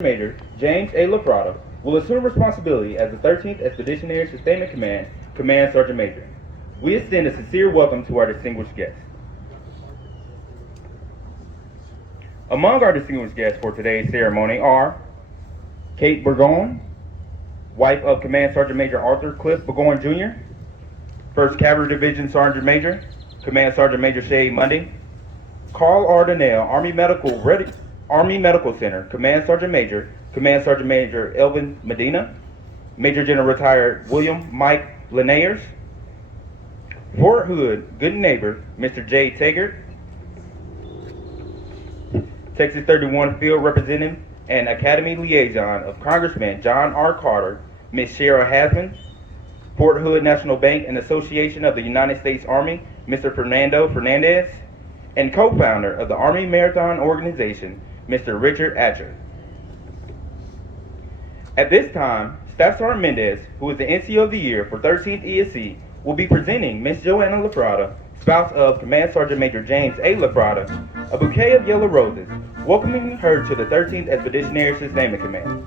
Major James A. Lafratta will assume responsibility as the 13th Expeditionary Sustainment Command Command Sergeant Major. We extend a sincere welcome to our distinguished guests. Among our distinguished guests for today's ceremony are Kate Burgoyne, wife of Command Sergeant Major Arthur Cliff Burgoyne Jr., 1st Cavalry Division Sergeant Major, Command Sergeant Major Shade Mundy, Carl R. Donnell, Army Medical Center, Command Sergeant Major Elvin Medina, Major General Retired William Mike Linnaeus, Fort Hood Good Neighbor, Mr. J. Taggart, Texas 31 Field Representative and Academy Liaison of Congressman John R. Carter, Ms. Shara Hasman, Fort Hood National Bank and Association of the United States Army, Mr. Fernando Fernandez, and co-founder of the Army Marathon Organization, Mr. Richard Atcher. At this time, Staff Sergeant Mendez, who is the NCO of the Year for 13th ESC, will be presenting Ms. Joanna Lafratta, spouse of Command Sergeant Major James A. Lafratta, a bouquet of yellow roses, welcoming her to the 13th Expeditionary Sustainment Command.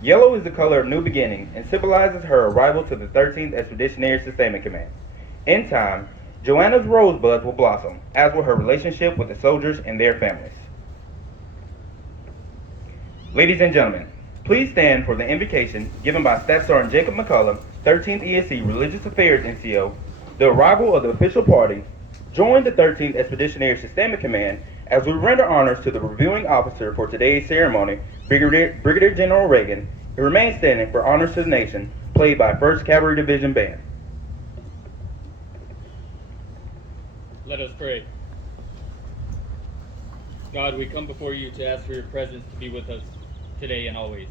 Yellow is the color of new beginning and symbolizes her arrival to the 13th Expeditionary Sustainment Command. In time, Joanna's rosebuds will blossom, as will her relationship with the soldiers and their families. Ladies and gentlemen, please stand for the invocation given by Staff Sergeant Jacob McCullough, 13th ESC Religious Affairs NCO, the arrival of the official party. Join the 13th Expeditionary Sustainment Command as we render honors to the reviewing officer for today's ceremony, Brigadier General Reagan, and remain standing for honors to the nation, played by 1st Cavalry Division Band. Let us pray. God, we come before you to ask for your presence to be with us today and always.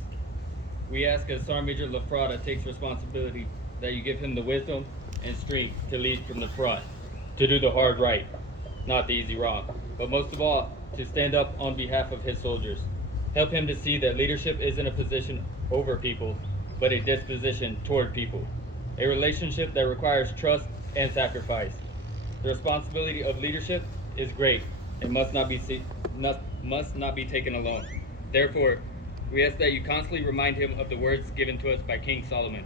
We ask as Sergeant Major Lafratta takes responsibility that you give him the wisdom and strength to lead from the front, to do the hard right, not the easy wrong, but most of all, to stand up on behalf of his soldiers. Help him to see that leadership isn't a position over people, but a disposition toward people, a relationship that requires trust and sacrifice. The responsibility of leadership is great and must not be taken alone. Therefore, we ask that you constantly remind him of the words given to us by King Solomon.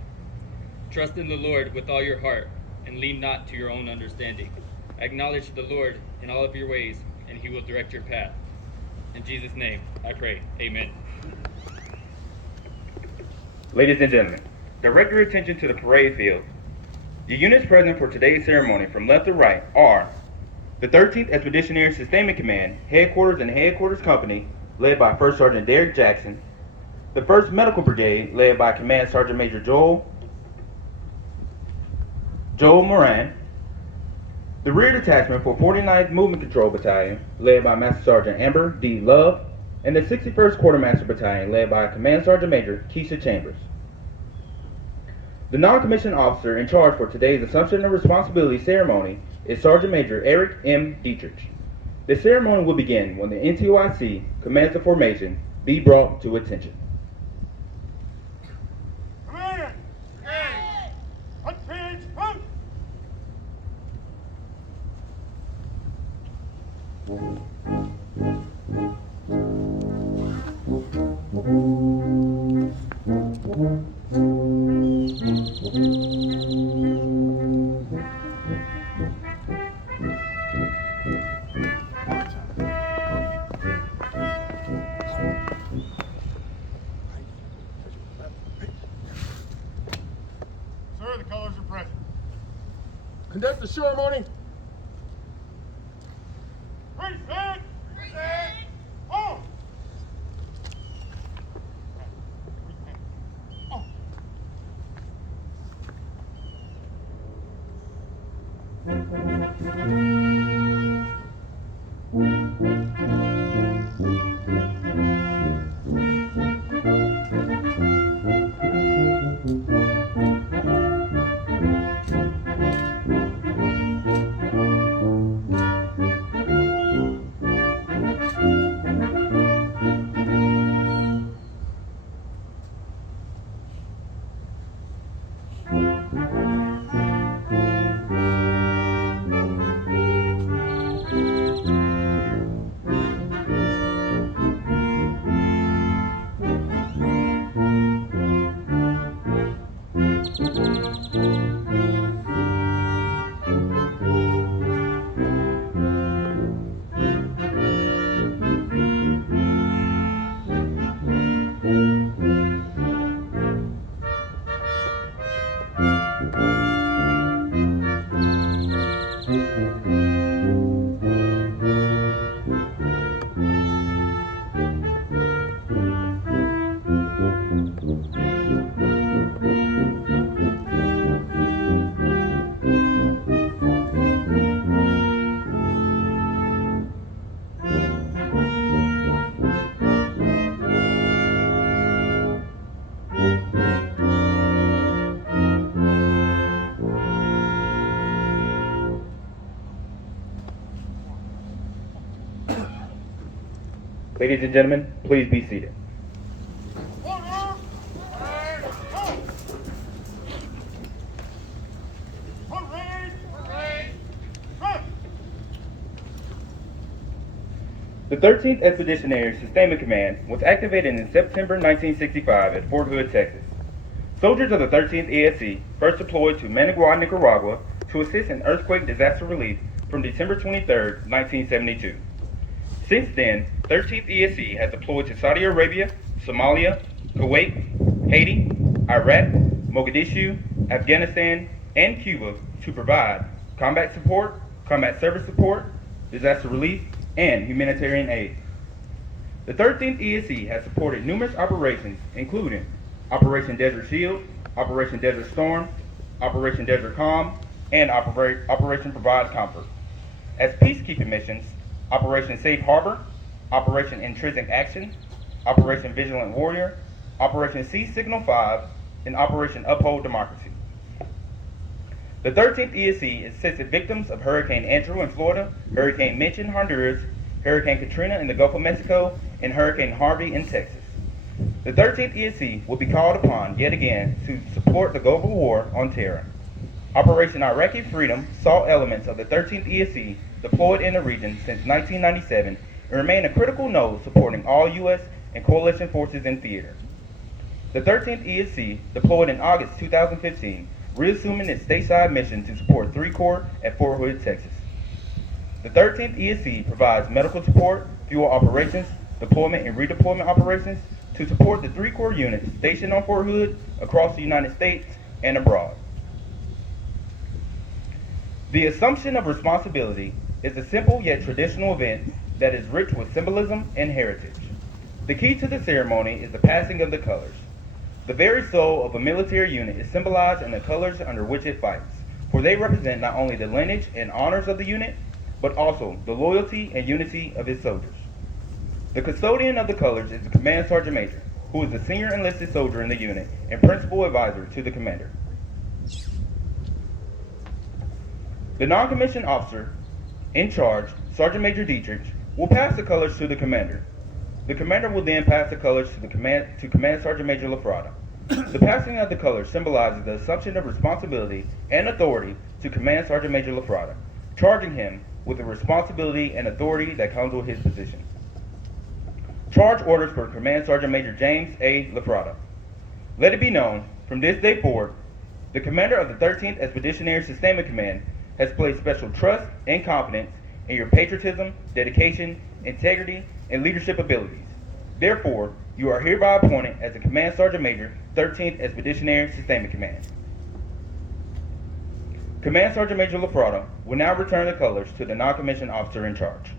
Trust in the Lord with all your heart and lean not to your own understanding. Acknowledge the Lord in all of your ways, and he will direct your path. In Jesus' name, I pray. Amen. Ladies and gentlemen, direct your attention to the parade field. The units present for today's ceremony from left to right are the 13th Expeditionary Sustainment Command, Headquarters and Headquarters Company, led by 1st Sergeant Derek Jackson, the 1st Medical Brigade, led by Command Sergeant Major Joel Moran, the Rear Detachment for 49th Movement Control Battalion, led by Master Sergeant Amber D. Love, and the 61st Quartermaster Battalion, led by Command Sergeant Major Keisha Chambers. The non-commissioned officer in charge for today's Assumption of Responsibility ceremony is Sergeant Major Eric M. Dietrich. The ceremony will begin when the NCOIC commands the formation be brought to attention. Commander! Hey! On page post! Sir, the colors are present. Conduct the ceremony. Ready, set! Set! Oh! Oh! Ladies and gentlemen, please be seated. Order! Parade! Halt! Parade! Parade! Front! The 13th Expeditionary Sustainment Command was activated in September 1965 at Fort Hood, Texas. Soldiers of the 13th ESC first deployed to Managua, Nicaragua to assist in earthquake disaster relief from December 23, 1972. Since then, 13th ESC has deployed to Saudi Arabia, Somalia, Kuwait, Haiti, Iraq, Mogadishu, Afghanistan, and Cuba to provide combat support, combat service support, disaster relief, and humanitarian aid. The 13th ESC has supported numerous operations, including Operation Desert Shield, Operation Desert Storm, Operation Desert Calm, and Operation Provide Comfort. As peacekeeping missions, Operation Safe Harbor, Operation Intrinsic Action, Operation Vigilant Warrior, Operation Sea Signal 5, and Operation Uphold Democracy. The 13th ESC assisted victims of Hurricane Andrew in Florida, Hurricane Mitch in Honduras, Hurricane Katrina in the Gulf of Mexico, and Hurricane Harvey in Texas. The 13th ESC will be called upon yet again to support the global war on terror. Operation Iraqi Freedom saw elements of the 13th ESC deployed in the region since 1997 and remain a critical node supporting all U.S. and coalition forces in theater. The 13th ESC deployed in August 2015, reassuming its stateside mission to support 3 Corps at Fort Hood, Texas. The 13th ESC provides medical support, fuel operations, deployment and redeployment operations to support the 3 Corps units stationed on Fort Hood across the United States and abroad. The assumption of responsibility is a simple yet traditional event that is rich with symbolism and heritage. The key to the ceremony is the passing of the colors. The very soul of a military unit is symbolized in the colors under which it fights, for they represent not only the lineage and honors of the unit, but also the loyalty and unity of its soldiers. The custodian of the colors is the Command Sergeant Major, who is the senior enlisted soldier in the unit and principal advisor to the commander. The non-commissioned officer in charge, Sergeant Major Dietrich, will pass the colors to the commander. The commander will then pass the colors to Command Sergeant Major Lafratta. The passing of the colors symbolizes the assumption of responsibility and authority to Command Sergeant Major Lafratta, charging him with the responsibility and authority that comes with his position. Charge orders for Command Sergeant Major James A. Lafratta. Let it be known, from this day forward, the commander of the 13th Expeditionary Sustainment Command has placed special trust and confidence in your patriotism, dedication, integrity, and leadership abilities. Therefore, you are hereby appointed as the Command Sergeant Major, 13th Expeditionary Sustainment Command. Command Sergeant Major Lafratta will now return the colors to the non-commissioned officer in charge.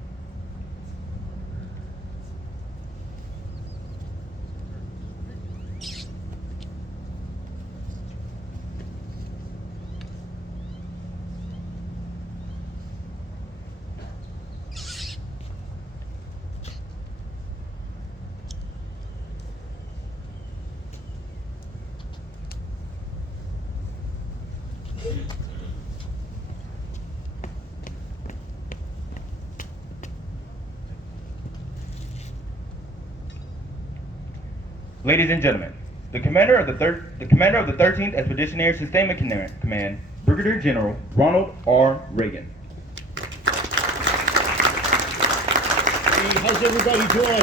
Ladies and gentlemen, the commander of the 13th Expeditionary Sustainment Command, Brigadier General Ronald R. Reagan. Hey, how's everybody doing?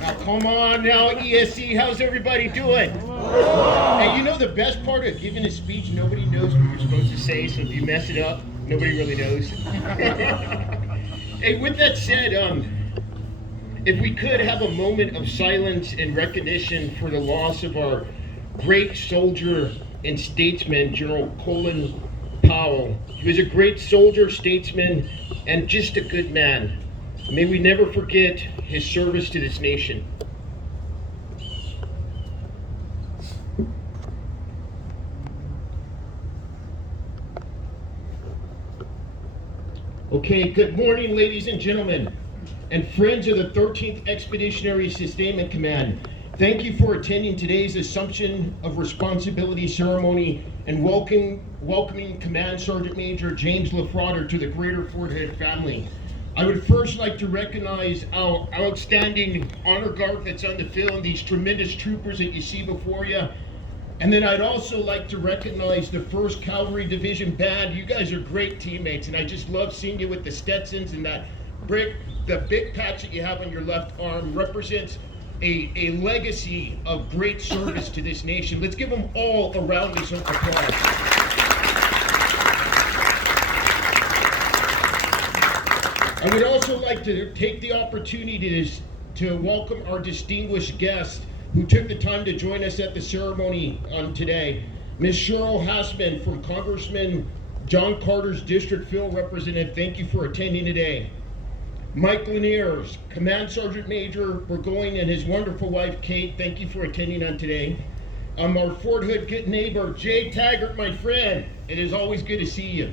Now come on now, ESC, how's everybody doing? Hey, you know the best part of giving a speech, nobody knows what you're supposed to say, so if you mess it up, nobody really knows. Hey, with that said, if we could have a moment of silence and recognition for the loss of our great soldier and statesman, General Colin Powell. He was a great soldier, statesman, and just a good man. May we never forget his service to this nation. Okay, good morning, ladies and gentlemen, and friends of the 13th Expeditionary Sustainment Command. Thank you for attending today's Assumption of Responsibility ceremony and welcoming Command Sergeant Major James Lafratta to the Greater Fort Hood family. I would first like to recognize our outstanding honor guard that's on the field, these tremendous troopers that you see before you. And then I'd also like to recognize the 1st Cavalry Division Band. You guys are great teammates, and I just love seeing you with the Stetsons, and that the big patch that you have on your left arm represents a legacy of great service to this nation. Let's give them all a round of applause. I would also like to take the opportunity to welcome our distinguished guest who took the time to join us at the ceremony today. Ms. Cheryl Hassman from Congressman John Carter's District Field Representative, thank you for attending today. Mike Laniers, Command Sergeant Major Burgoyne and his wonderful wife Kate, thank you for attending on today. Our Fort Hood good neighbor, Jay Taggart, my friend, it is always good to see you.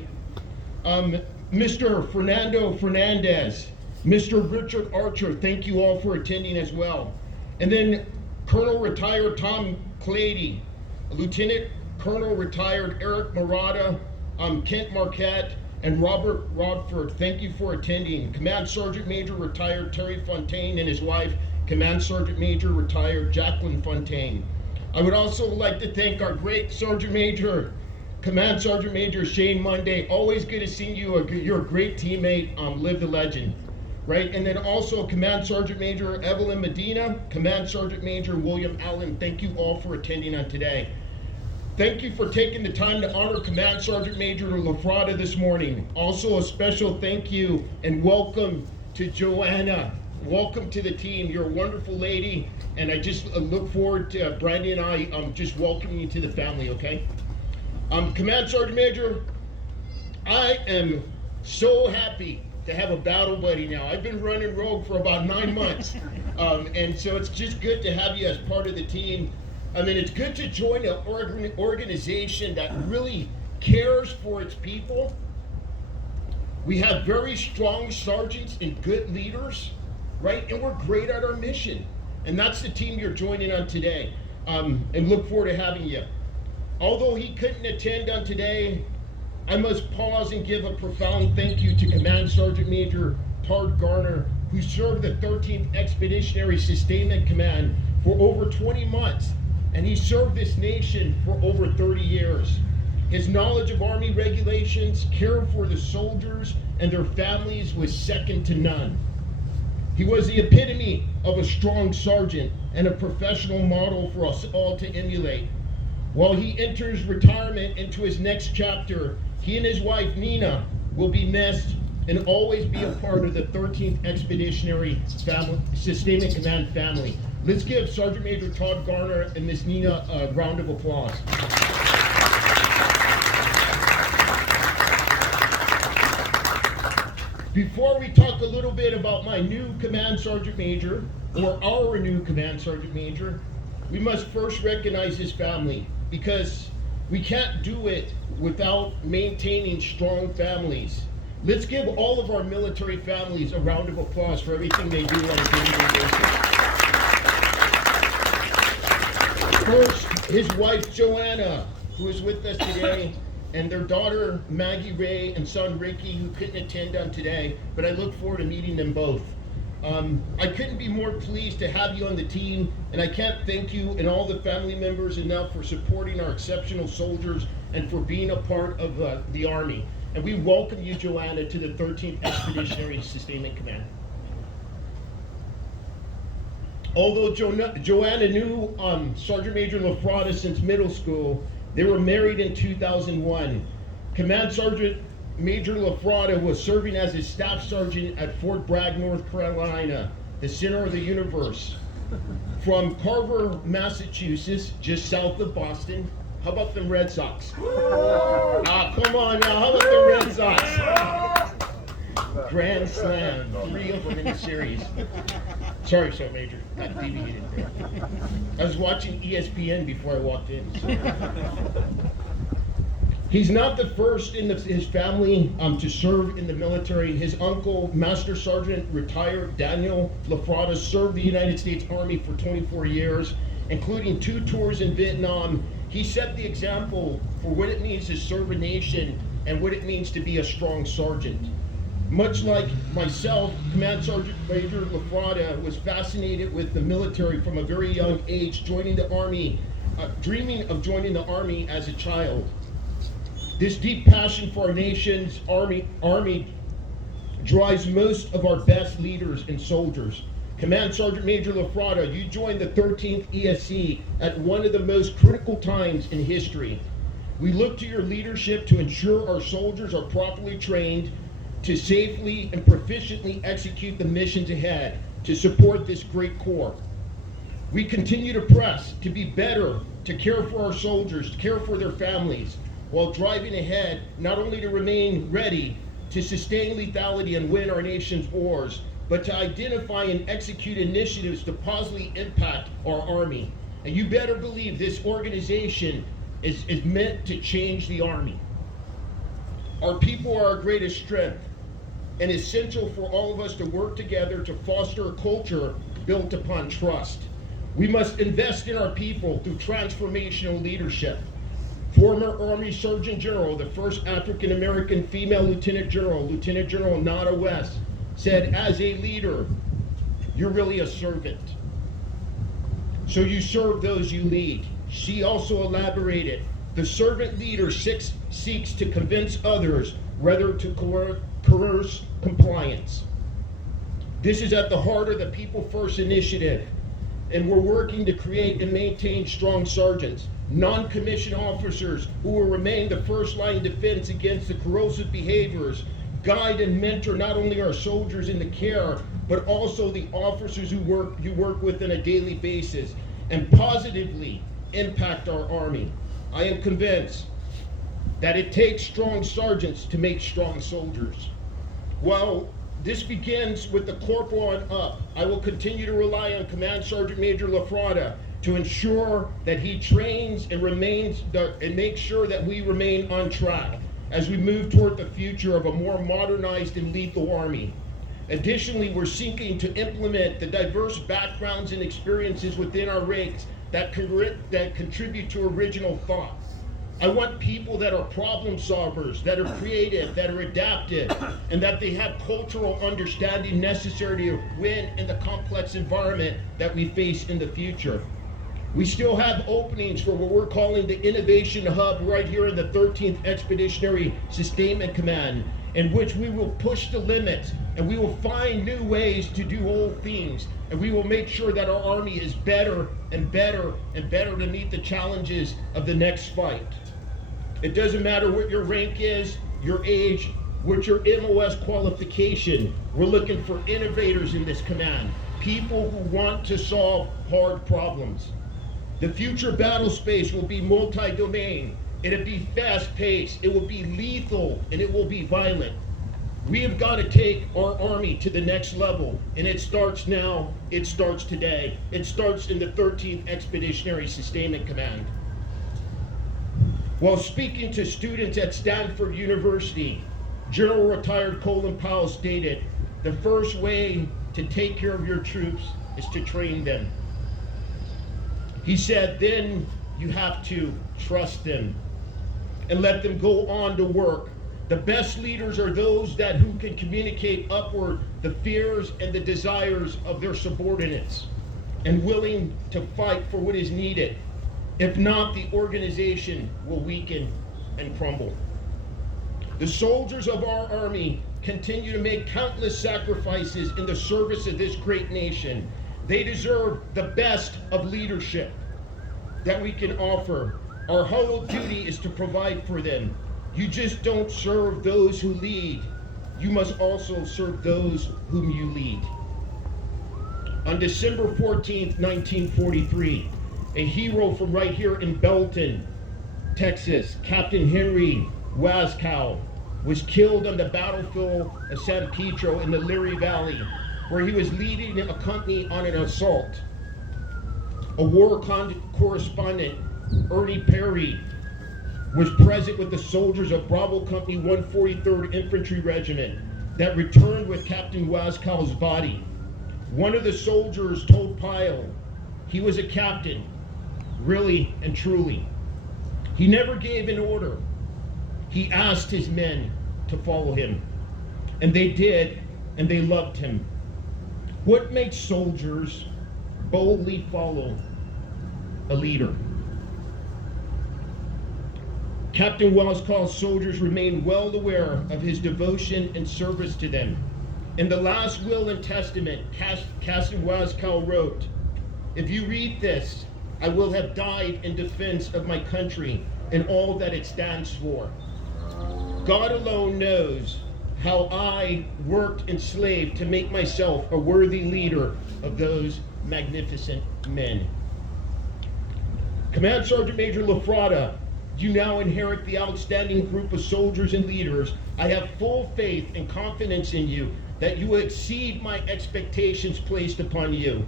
Mr. Fernando Fernandez, Mr. Richard Archer, thank you all for attending as well. And then Colonel Retired Tom Clady, Lieutenant Colonel Retired Eric Murata, Kent Marquette, and Robert Rodford, thank you for attending. Command Sergeant Major Retired Terry Fontaine and his wife, Command Sergeant Major Retired Jacqueline Fontaine. I would also like to thank our great Sergeant Major, Command Sergeant Major Shane Monday. Always good to see you. You're a great teammate. Live the legend. Right, and then also Command Sergeant Major Evelyn Medina, Command Sergeant Major William Allen, thank you all for attending on today. Thank you for taking the time to honor Command Sergeant Major Lafratta this morning. Also a special thank you and welcome to Joanna. Welcome to the team. You're a wonderful lady, and I just look forward to Brandy and I just welcoming you to the family, okay? Command Sergeant Major, I am so happy to have a battle buddy now. I've been running rogue for about 9 months. And so it's just good to have you as part of the team. I mean, it's good to join an organization that really cares for its people. We have very strong sergeants and good leaders, right? And we're great at our mission. And that's the team you're joining on today. And look forward to having you. Although he couldn't attend on today, I must pause and give a profound thank you to Command Sergeant Major Todd Garner, who served the 13th Expeditionary Sustainment Command for over 20 months, and he served this nation for over 30 years. His knowledge of Army regulations, care for the soldiers and their families was second to none. He was the epitome of a strong sergeant and a professional model for us all to emulate. While he enters retirement into his next chapter, he and his wife Nina will be missed and always be a part of the 13th Expeditionary Sustainment Command family. Let's give Sergeant Major Todd Garner and Miss Nina a round of applause. Before we talk a little bit about my new Command Sergeant Major, or our new Command Sergeant Major, we must first recognize his family, because we can't do it without maintaining strong families. Let's give all of our military families a round of applause for everything they do on a day-to-day basis. First, his wife Joanna, who is with us today, and their daughter Maggie Ray and son Ricky, who couldn't attend on today, but I look forward to meeting them both. I couldn't be more pleased to have you on the team, and I can't thank you and all the family members enough for supporting our exceptional soldiers and for being a part of the Army. And we welcome you, Joanna, to the 13th Expeditionary Sustainment Command. Although Joanna knew Sergeant Major Lafratta since middle school, they were married in 2001. Command Sergeant Major Lafratta was serving as a staff sergeant at Fort Bragg, North Carolina, the center of the universe. From Carver, Massachusetts, just south of Boston, How about them Red Sox? Ah, come on now. How about the Red Sox? Grand slam, 3 of them in the series. Sorry, Sergeant Major, got deviated there. I was watching ESPN before I walked in. So. He's not the first in his family to serve in the military. His uncle, Master Sergeant retired Daniel Lafratta, served the United States Army for 24 years, including 2 tours in Vietnam. He set the example for what it means to serve a nation and what it means to be a strong sergeant. Much like myself, Command Sergeant Major Lafratta was fascinated with the military from a very young age, joining the Army, dreaming of joining the Army as a child. This deep passion for our nation's Army drives most of our best leaders and soldiers. Command Sergeant Major Lafratta, you joined the 13th ESC at one of the most critical times in history. We look to your leadership to ensure our soldiers are properly trained to safely and proficiently execute the missions ahead to support this great corps. We continue to press to be better, to care for our soldiers, to care for their families, while driving ahead not only to remain ready to sustain lethality and win our nation's wars, but to identify and execute initiatives to positively impact our Army. And you better believe this organization is meant to change the Army. Our people are our greatest strength, and it's essential for all of us to work together to foster a culture built upon trust. We must invest in our people through transformational leadership. Former Army Surgeon General, the first African American female Lieutenant General, Lieutenant General Nada West, said, as a leader, you're really a servant. So you serve those you lead. She also elaborated, the servant leader seeks to convince others rather to coerce compliance. This is at the heart of the People First initiative, and we're working to create and maintain strong sergeants, non-commissioned officers who will remain the first line defense against the corrosive behaviors, guide and mentor not only our soldiers in the care, but also the officers you work with on a daily basis, and positively impact our Army. I am convinced that it takes strong sergeants to make strong soldiers. While this begins with the corporal on up, I will continue to rely on Command Sergeant Major Lafratta to ensure that he trains and makes sure that we remain on track as we move toward the future of a more modernized and lethal Army. Additionally, we're seeking to implement the diverse backgrounds and experiences within our ranks that contribute to original thought. I want people that are problem solvers, that are creative, that are adaptive, and that they have cultural understanding necessary to win in the complex environment that we face in the future. We still have openings for what we're calling the Innovation Hub right here in the 13th Expeditionary Sustainment Command, in which we will push the limits and we will find new ways to do old things, and we will make sure that our Army is better and better and better to meet the challenges of the next fight. It doesn't matter what your rank is, your age, what your MOS qualification. We're looking for innovators in this command, people who want to solve hard problems. The future battle space will be multi-domain. It'll be fast-paced, it will be lethal, and it will be violent. We have got to take our Army to the next level, and it starts now, it starts today. It starts in the 13th Expeditionary Sustainment Command. While speaking to students at Stanford University, General Retired Colin Powell stated, the first way to take care of your troops is to train them. He said, then you have to trust them and let them go on to work. The best leaders are those who can communicate upward the fears and the desires of their subordinates and willing to fight for what is needed. If not, the organization will weaken and crumble. The soldiers of our Army continue to make countless sacrifices in the service of this great nation. They deserve the best of leadership that we can offer. Our whole duty is to provide for them. You just don't serve those who lead. You must also serve those whom you lead. On December 14th, 1943, a hero from right here in Belton Texas, Captain Henry Waskow was killed on the battlefield of San Pedro in the Leary Valley, where he was leading a company on an assault. A war correspondent, Ernie Perry, was present with the soldiers of Bravo Company 143rd Infantry Regiment that returned with Captain Waskow's body. One of the soldiers told Pyle he was a captain, really and truly. He never gave an order. He asked his men to follow him, and they did, and they loved him. What makes soldiers boldly follow a leader? Captain Waskow's soldiers remained well aware of his devotion and service to them. In the last will and testament, Captain Waskow wrote, "If you read this, I will have died in defense of my country and all that it stands for. God alone knows how I worked and slaved to make myself a worthy leader of those magnificent men." Command Sergeant Major Lafratta, you now inherit the outstanding group of soldiers and leaders. I have full faith and confidence in you that you will exceed my expectations placed upon you,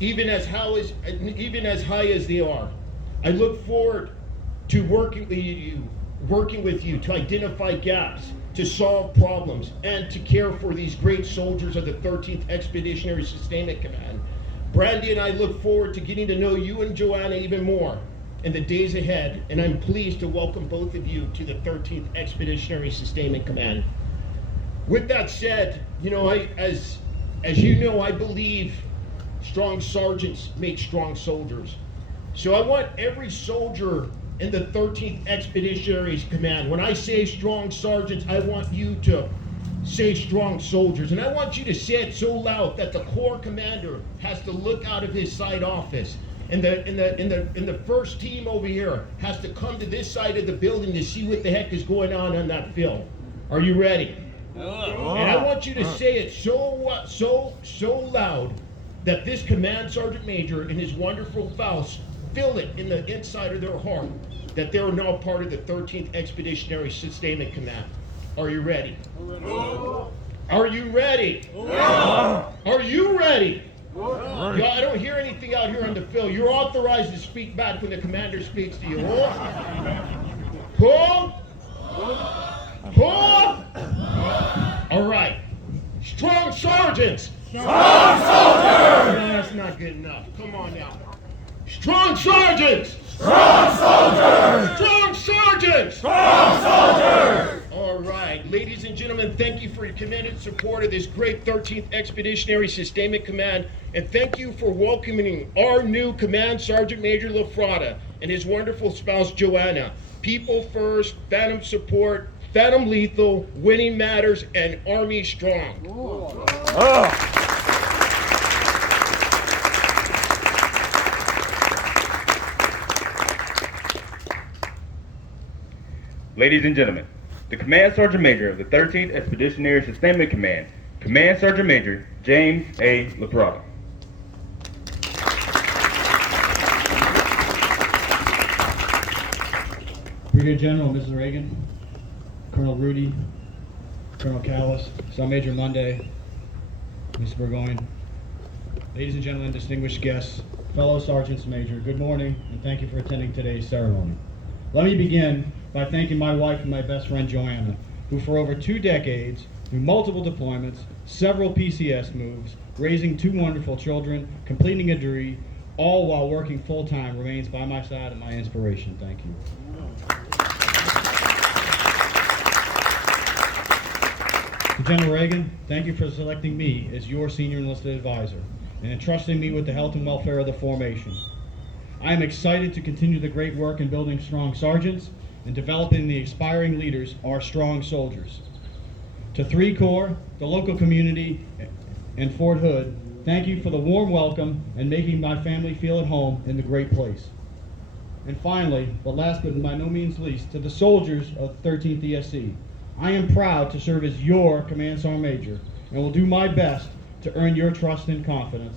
even as high as they are. I look forward to working with you to identify gaps, to solve problems, and to care for these great soldiers of the 13th Expeditionary Sustainment Command. Brandy and I look forward to getting to know you and Joanna even more in the days ahead, and I'm pleased to welcome both of you to the 13th Expeditionary Sustainment Command. With that said, as you know, I believe strong sergeants make strong soldiers. So I want every soldier in the 13th Expeditionary Command, when I say strong sergeants, I want you to say strong soldiers. And I want you to say it so loud that the Corps commander has to look out of his side office. And the first team over here has to come to this side of the building to see what the heck is going on that field. Are you ready? And I want you to say it so loud that this command sergeant major and his wonderful spouse feel it in the inside of their heart that they're now part of the 13th Expeditionary Sustainment Command. Are you ready? Are you ready? Are you ready? Yeah, I don't hear anything out here on the field. You're authorized to speak back when the commander speaks to you. Hold. All right. Strong sergeants. Strong soldiers. No, that's not good enough. Come on now. Strong sergeants. Strong soldiers. Strong sergeants. Strong soldiers. All right, ladies and gentlemen, thank you for your committed support of this great 13th Expeditionary Sustainment Command, and thank you for welcoming our new Command Sergeant Major Lafratta and his wonderful spouse Joanna. People first, Phantom support, Phantom lethal, winning matters, and Army strong. Ladies and gentlemen, the Command Sergeant Major of the 13th Expeditionary Sustainment Command, Command Sergeant Major James A. Lafratta. Brigadier General Mrs. Reagan, Colonel Rudy, Colonel Callis, Sergeant Major Monday, Mr. Burgoyne, ladies and gentlemen, distinguished guests, fellow Sergeants Major, good morning, and thank you for attending today's ceremony. Let me begin by thanking my wife and my best friend Joanna, who for over 2 decades, through multiple deployments, several PCS moves, raising 2 wonderful children, completing a degree, all while working full-time, remains by my side and my inspiration. Thank you. To General Reagan, thank you for selecting me as your senior enlisted advisor and entrusting me with the health and welfare of the formation. I am excited to continue the great work in building strong sergeants and developing the aspiring leaders, our strong soldiers. To 3 Corps, the local community, and Fort Hood, thank you for the warm welcome and making my family feel at home in the great place. And finally, but last but by no means least, to the soldiers of 13th ESC, I am proud to serve as your Command Sergeant Major and will do my best to earn your trust and confidence.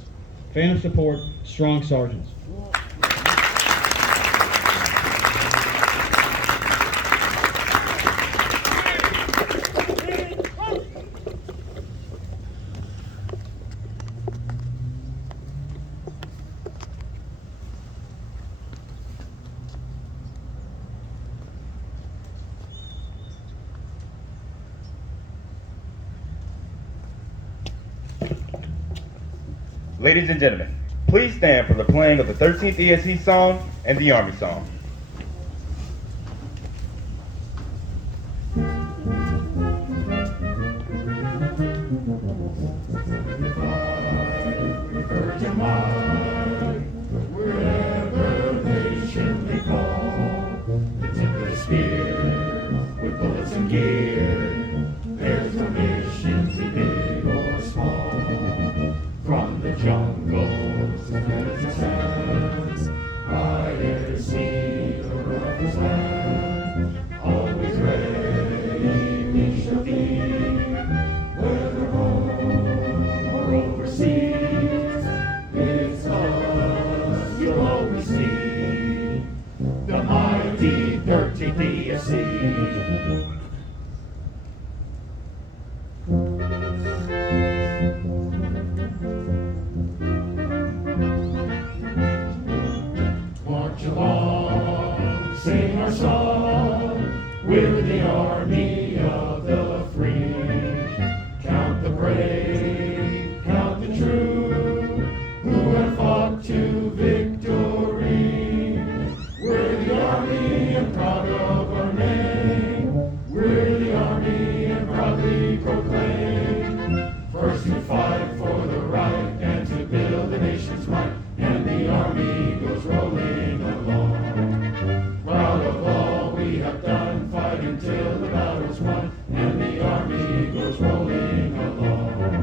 Phantom support, strong sergeants. Ladies and gentlemen, please stand for the playing of the 13th ESC song and the Army song. Virgin might, wherever nation may call, the tip of the spear, with bullets and gear, there's no mission too big or small. From the jungles to the sands, by air, sea, or rough land, always ready we shall be, whether home or overseas. It's us you'll always see, the mighty 13th ESC. March along, sing our song, with the army of the free. Count the brave, count the true, who have fought to victory. We're the army and proud of our name. We're the army and proudly proclaim. First to fight for the right and to build the nation's might. And the army goes rolling along. Proud of all we have done, fighting till the battle's won. And the army goes rolling along.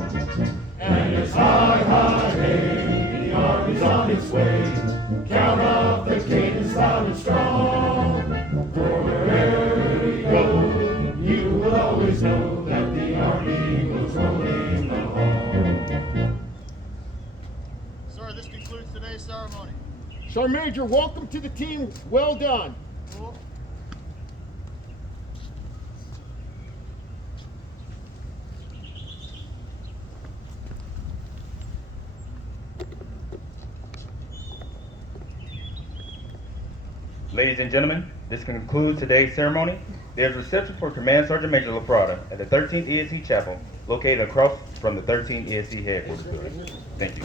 And it's high, high, hey, the army's on its way. Count up the cadence loud and strong. For wherever we go, you will always know that the army goes rolling along. Sir, this concludes today's ceremony. Sergeant Major, welcome to the team. Well done. Ladies and gentlemen, this concludes today's ceremony. There's a reception for Command Sergeant Major Lafratta at the 13th ESC Chapel, located across from the 13th ESC headquarters building. Thank you.